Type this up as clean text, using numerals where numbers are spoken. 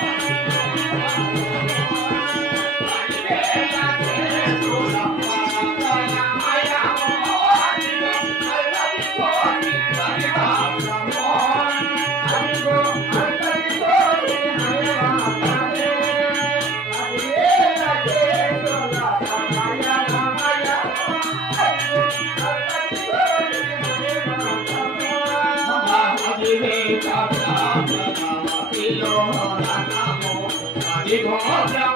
Hãy subscribe cho kênh Ghiền Mì Gõ để không bỏ lỡ